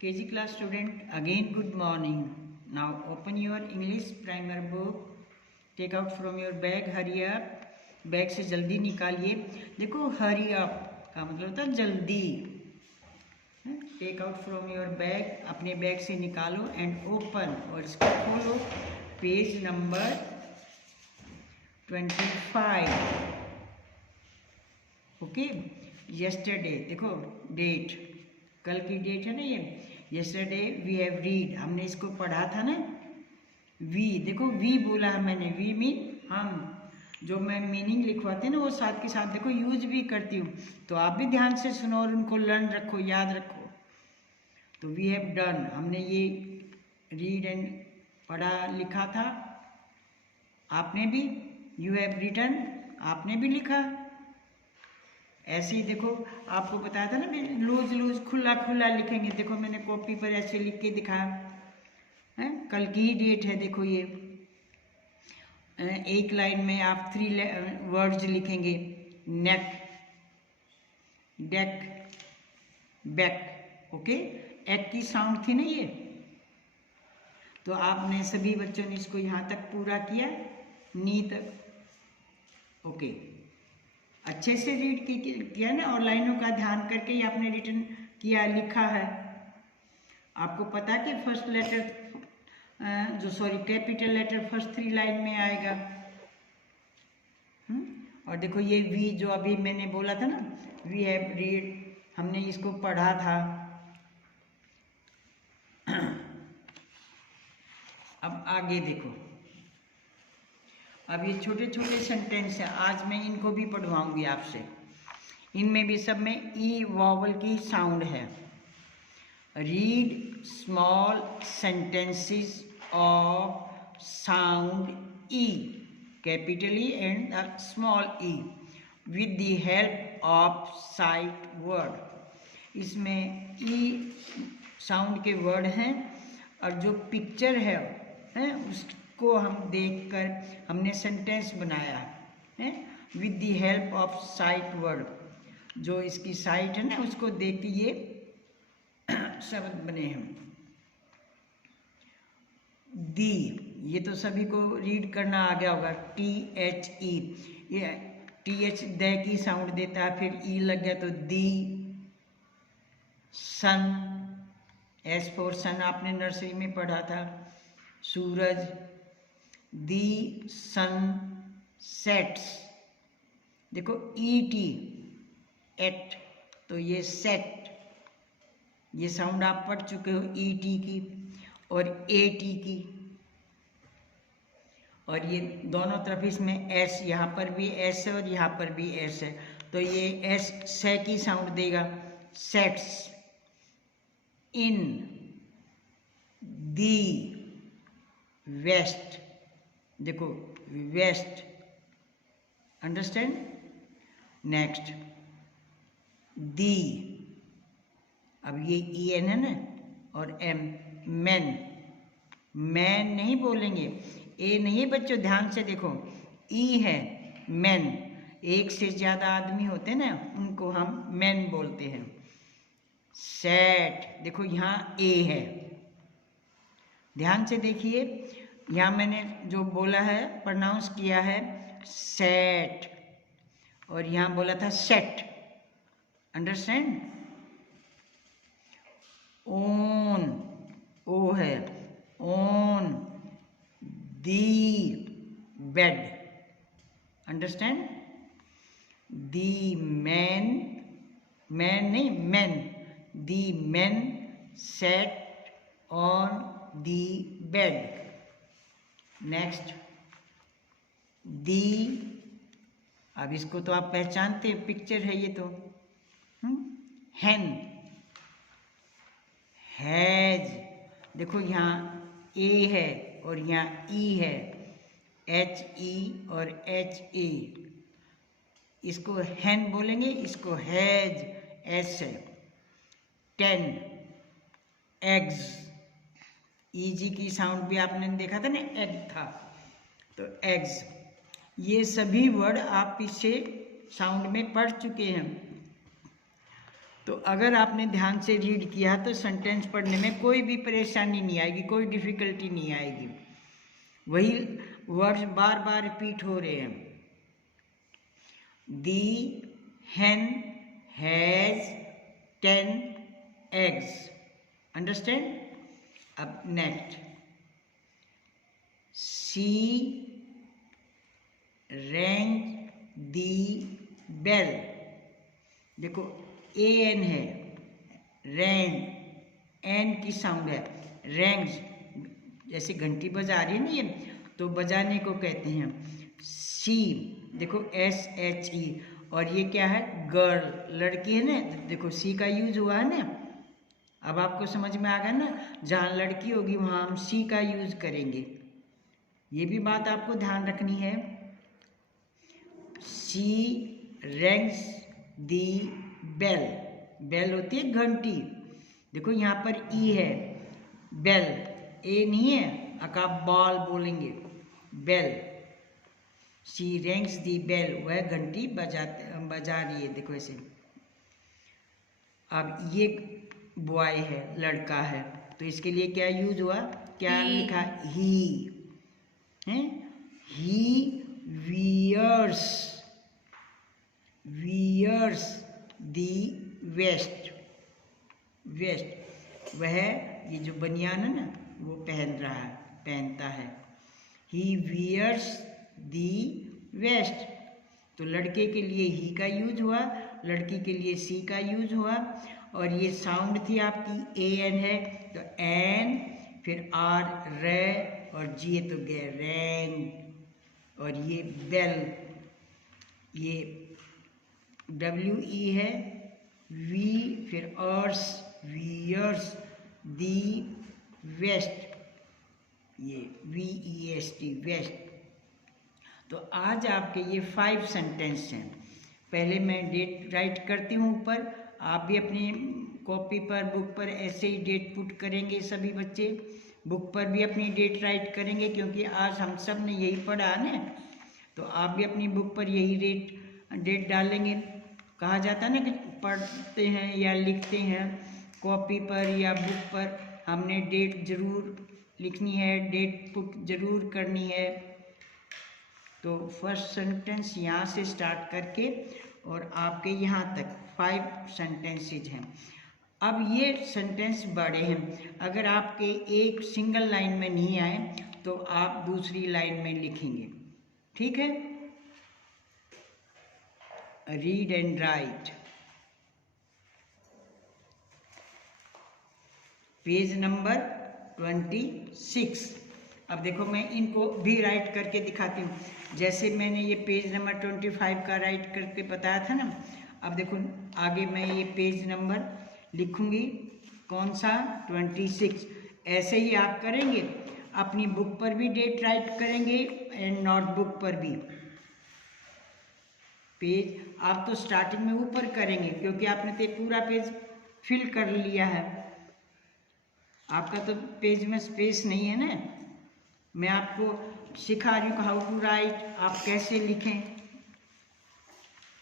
KG class student, again good morning. Now open your English primer book. Take out from your bag. Hurry up. Bag से जल्दी निकालिए. देखो hurry up का मतलब होता है जल्दी. Take out from your bag, अपने बैग से निकालो एंड ओपन और इसको खोलो. Page number 25. ओके. यस्टरडे देखो डेट, कल की डेट है ना ये. यस्टरडे वी हैव रीड, हमने इसको पढ़ा था ना. वी देखो वी बोला है मैंने. वी मीन हम. जो मैं मीनिंग लिखवाती हूँ ना वो साथ के साथ देखो यूज भी करती हूँ. तो आप भी ध्यान से सुनो और उनको लर्न रखो, याद रखो. तो वी हैव डन, हमने ये रीड एंड पढ़ा लिखा था. आपने भी. यू हैव रिटन, आपने भी लिखा. ऐसे ही देखो आपको बताया था ना मैं लूज लूज खुला खुला लिखेंगे. देखो मैंने कॉपी पर ऐसे लिख के दिखाया है. कल की ही डेट है. देखो ये एक लाइन में आप 3 वर्ड्स लिखेंगे. नेक, डेक, बैक. ओके. एक की साउंड थी ना ये. तो आपने सभी बच्चों ने इसको यहाँ तक पूरा किया, नी तक. ओके. अच्छे से रीड किया ना और लाइनों का ध्यान करके ही आपने रिटन किया, लिखा है. आपको पता है कि first letter capital letter first 3 line में आएगा. और देखो ये वी जो अभी मैंने बोला था ना, वी हैव रीड, हमने इसको पढ़ा था. अब आगे देखो. अब ये छोटे छोटे सेंटेंस हैं, आज मैं इनको भी पढ़वाऊंगी आपसे. इनमें भी सब में ई वॉवल की साउंड है. Read small sentences of sound E, capital E and the small E, with the help of site word. इसमें ई साउंड के वर्ड हैं और जो पिक्चर है उसको हम देखकर हमने सेंटेंस बनाया है with the help of site word. जो इसकी साइट है ना उसको देख के ये शब्द बने हैं. दी, ये तो सभी को रीड करना आ गया होगा. THE, ये TH द की साउंड देता है, फिर ई लग गया तो दी. सन, एस फॉर सन आपने नर्सरी में पढ़ा था. सूरज. दी सन सेट्स. देखो ET, एट, तो ये सेट, ये साउंड आप पढ़ चुके हो ET की और AT की. और ये दोनों तरफ इसमें S, यहाँ पर भी S है और यहाँ पर भी S है, तो ये S से की साउंड देगा. सेट्स. इन दी वेस्ट, देखो वेस्ट. अंडरस्टैंड. नेक्स्ट दी, अब ये EN है ना और M, मैन. मैन नहीं बोलेंगे, ए नहीं बच्चों, ध्यान से देखो. ई है मैन. एक से ज़्यादा आदमी होते हैं ना उनको हम मैन बोलते हैं. सेट, देखो यहाँ ए है. ध्यान से देखिए, यहाँ मैंने जो बोला है प्रोनाउंस किया है सेट और यहाँ बोला था सेट. अंडरस्टैंड. ओन, ओ है. On the bed. Understand. The man, man नहीं man. The man set on the bed. Next the, अब इसको तो आप पहचानते हैं, पिक्चर है ये तो. हैन. हैज, देखो यहाँ ए है और यहाँ ई है. HE और HA, इसको हैन बोलेंगे, इसको हैज, S है. 10 एग्स, EG की साउंड भी आपने देखा था ना, एग था तो एग्स. ये सभी वर्ड आप पीछे साउंड में पढ़ चुके हैं. तो अगर आपने ध्यान से रीड किया तो सेंटेंस पढ़ने में कोई भी परेशानी नहीं आएगी, कोई डिफिकल्टी नहीं आएगी। वही वर्ड्स बार बार रिपीट हो रहे हैं। दी hen has 10 eggs, अंडरस्टैंड। अब next, she rang the bell, देखो an है, rang एन की साउंड है, rings जैसे घंटी बजा रही है ना ये, तो बजाने को कहते हैं। सी देखो SHE, और ये क्या है, गर्ल, लड़की है ना, देखो सी का यूज हुआ है ना। अब आपको समझ में आ गया ना, जहाँ लड़की होगी वहाँ हम सी का यूज करेंगे। ये भी बात आपको ध्यान रखनी है। सी रैंग्स दी बेल, बेल होती है घंटी, देखो यहाँ पर ई है, बेल ए नहीं है, आप बॉल बोलेंगे, बेल। शी रैंग्स दी बेल, वह घंटी बजा रही है, देखो ऐसे। अब ये बॉय है, लड़का है, तो इसके लिए क्या यूज हुआ, क्या लिखा, ही है, ही वियर्स दी वेस्ट, वेस्ट वह ये जो बनियान है ना वो पहन रहा है, पहनता है। ही वियर्स दी वेस्ट, तो लड़के के लिए ही का यूज हुआ, लड़की के लिए सी का यूज हुआ। और ये साउंड थी आपकी ए एन है, तो एन, फिर आर रे, और जी है तो गे, रैंग। और ये बेल, ये WE है, वी, फिर अर्स, वियर्स दी वेस्ट, ये VEST, वेस्ट। तो आज आपके ये 5 सेंटेंस हैं। पहले मैं डेट राइट करती हूँ ऊपर, आप भी अपनी कॉपी पर, बुक पर ऐसे ही डेट पुट करेंगे। सभी बच्चे बुक पर भी अपनी डेट राइट करेंगे, क्योंकि आज हम सब ने यही पढ़ा ना, तो आप भी अपनी बुक पर यही डेट डालेंगे। कहा जाता है ना कि पढ़ते हैं या लिखते हैं कॉपी पर या बुक पर, हमने डेट जरूर लिखनी है, डेट पुट जरूर करनी है। तो फर्स्ट सेंटेंस यहाँ से स्टार्ट करके और आपके यहाँ तक 5 सेंटेंसेज हैं। अब ये सेंटेंस बड़े हैं, अगर आपके एक सिंगल लाइन में नहीं आए तो आप दूसरी लाइन में लिखेंगे, ठीक है। Read and right, page number 26। अब देखो मैं इनको भी राइट करके दिखाती हूँ, जैसे मैंने ये पेज नंबर 25 का राइट करके बताया था ना। अब देखो आगे मैं ये पेज नंबर लिखूंगी, कौन सा, 26। ऐसे ही आप करेंगे, अपनी बुक पर भी डेट राइट करेंगे एंड नोटबुक पर भी। पेज आप तो स्टार्टिंग में ऊपर करेंगे, क्योंकि आपने तो पूरा पेज फिल कर लिया है, आपका तो पेज में स्पेस नहीं है ना। मैं आपको सिखा रही हूँ हाउ टू राइट, आप कैसे लिखें।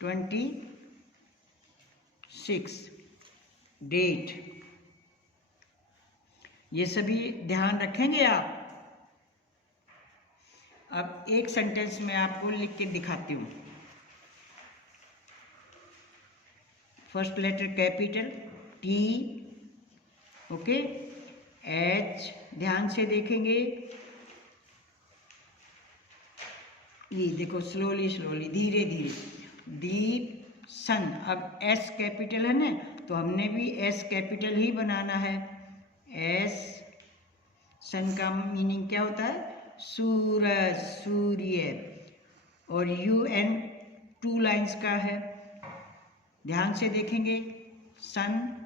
26 डेट, ये सभी ध्यान रखेंगे आप। अब एक सेंटेंस में आपको लिख के दिखाती हूँ। First letter capital T, okay, H, ध्यान से देखेंगे, ये देखो स्लोली स्लोली, धीरे धीरे, दीप, सन। अब S कैपिटल है ना, तो हमने भी S कैपिटल ही बनाना है। S, सन का मीनिंग क्या होता है, सूरज, सूर्य। और UN 2 लाइंस का है, ध्यान से देखेंगे, सन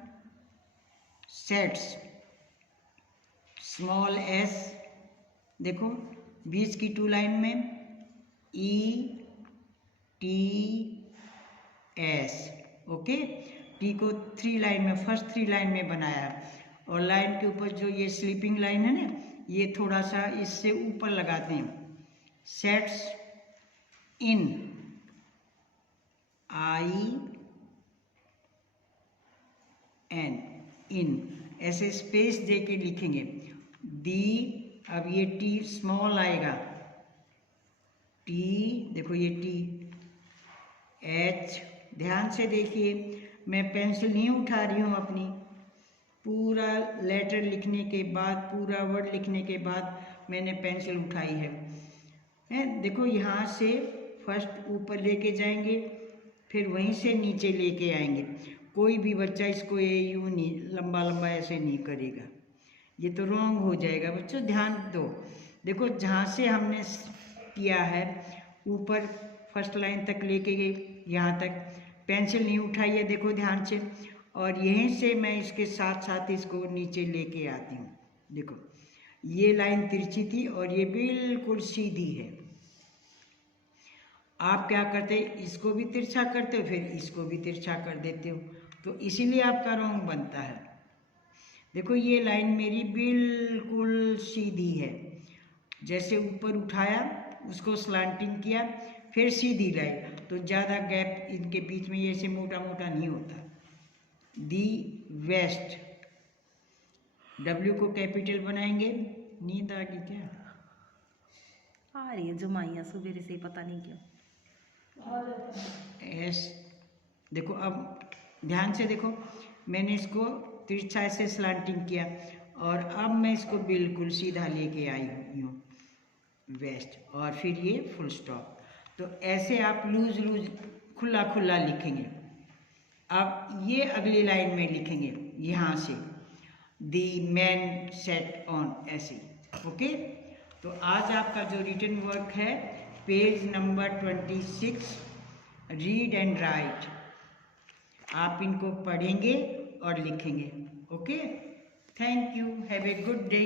सेट्स। स्मॉल s, देखो बीच की 2 लाइन में ETS, ओके। T को 3 लाइन में, फर्स्ट 3 लाइन में बनाया, और लाइन के ऊपर जो ये स्लीपिंग लाइन है ना, ये थोड़ा सा इससे ऊपर लगाते हैं। सेट्स इन, एन, इन, ऐसे स्पेस दे के लिखेंगे। दी, अब ये टी स्मॉल आएगा, टी, देखो ये टी, एच, ध्यान से देखिए, मैं पेंसिल नहीं उठा रही हूँ अपनी, पूरा लेटर लिखने के बाद, पूरा वर्ड लिखने के बाद मैंने पेंसिल उठाई है। देखो यहाँ से फर्स्ट ऊपर लेके जाएंगे, फिर वहीं से नीचे लेके आएंगे। कोई भी बच्चा इसको ये यूँ नहीं लंबा लंबा ऐसे नहीं करेगा, ये तो रॉन्ग हो जाएगा। बच्चों ध्यान दो, देखो जहाँ से हमने किया है ऊपर फर्स्ट लाइन तक लेके गए, यहाँ तक पेंसिल नहीं उठाई है, देखो ध्यान से, और यहीं से मैं इसके साथ साथ इसको नीचे लेके आती हूँ। देखो ये लाइन तिरछी थी और ये बिल्कुल सीधी है। आप क्या करते, इसको भी तिरछा करते हो, फिर इसको भी तिरछा कर देते हो, तो इसीलिए आपका रॉन्ग बनता है। देखो ये लाइन मेरी बिल्कुल सीधी है, जैसे ऊपर उठाया उसको स्लांटिंग किया, फिर सीधी लाइन, तो ज़्यादा गैप इनके बीच में ऐसे मोटा मोटा नहीं होता। दी वेस्ट, डब्ल्यू को कैपिटल बनाएंगे। नींद आ गई क्या? आ रही है जुमाइया सुबह से, पता नहीं क्यों। एस, देखो अब ध्यान से देखो, मैंने इसको तिरछा ऐसे स्लांटिंग किया और अब मैं इसको बिल्कुल सीधा लेके आई हूँ, वेस्ट, और फिर ये फुल स्टॉप। तो ऐसे आप लूज लूज खुला खुला लिखेंगे। अब ये अगली लाइन में लिखेंगे यहाँ से, दी मैन सेट ऑन, ऐसे। ओके, तो आज आपका जो रिटन वर्क है page number 26, read and right, आप इनको पढ़ेंगे और लिखेंगे। Okay, thank you, have a good day.